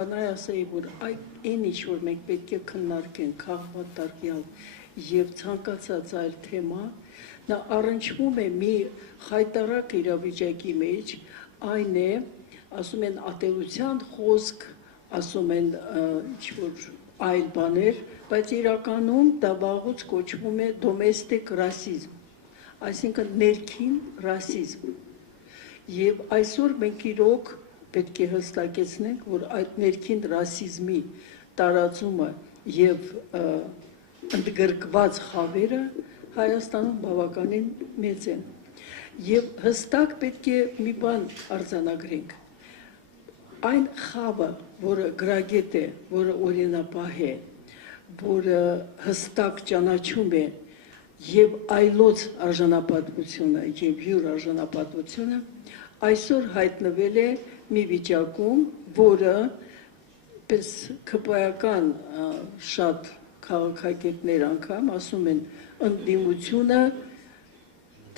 Ասայի, որ այն ինչ որ մենք պետք է քննարկենք քաղաքատարկյալ եւ ցանկացած այլ թեմա, նա առնչվում է մի խայտարակ իրավիճակի մեջ, այն է, ասում են ատելության խոսք, ասում են ինչ որ այլ բաներ, բայց իրականում դա վաղուց կոչվում է դոմեստիկ ռասիզմ, այսինքն ներքին ռասիզմ, եւ այսօր մենք իրոք պետք է հստակեցնենք, որ այդ ներքին ռասիզմի տարածումը եւ ընդգրկված խավերը Հայաստանում բավականին մեծ են։ Եվ հստակ պետք է մի բան արձանագրենք։ Այն խավը, որը գրագետ է, որը օրինապահ է, որը հստակ ճանաչում է եւ այլոց արժանապատվությունը եւ յուր արժանապատվությունը, այսօր հայտնվել է մի վիճակում, որը պես քպայական շատ քաղաքագետներ անգամ ասում են ընդդիմությունը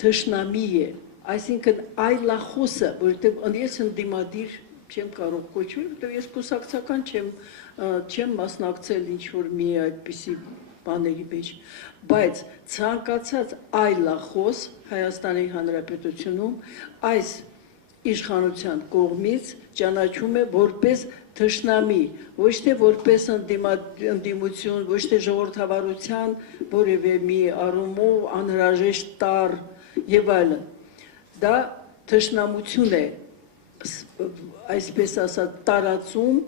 թշնամի է, այսինքն այլախոսը, որովհետև ես ընդդիմադիր չեմ կարող կոչվել, որովհետև ես կուսակցական չեմ մասնակցել ինչ-որ մի այդպիսի բաների մեջ, բայց ցանկացած այլախոս Հայաստանի Հանրապետությունում այս իշխանության կողմից ճանաչում է որպես թշնամի, ոչ թե որպես ընդդիմություն, ոչ թե ժողովրդավարության որևէ մի առումով անհրաժեշտ տառ եւ այլն։ Դա թշնամություն է, այսպես ասած, տարածում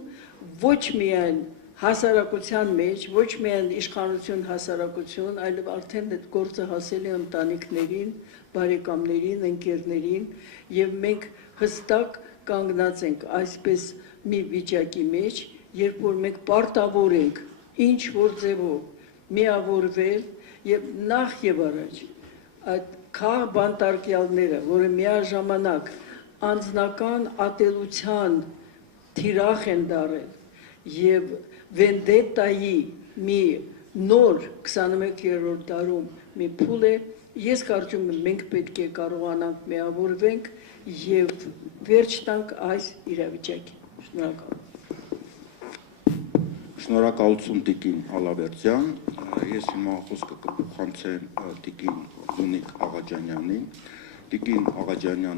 ոչ միայն հասարակության մեջ, ոչ միայն իշխանություն հասարակություն, այլև արդեն այդ գործը հասել է ընտանիքներին, բարեկամներին, ընկերներին, եւ մենք հստակ կանգնած ենք այսպես մի վիճակի մեջ, երբ որ մենք պարտավոր ենք ինչ որ ձևով միավորվել եւ նախ եւ առաջ այդ քաղաքբանտարկյալները, որը միաժամանակ անձնական ատելության թիրախ են դարել եւ վենդետայի մի նոր 21-րդ դարում մի փուլ է, ես կարծում եմ մենք պետք է կարողանանք միավորվենք եւ վերջ տանք այս իրավիճակին։ Շնորհակալություն Տիկին Ալավերդյան, ես հիմա խոսքը կփոխանցեմ Տիկին Զունիկ Աղաջանյանին, Տիկին Աղաջանյան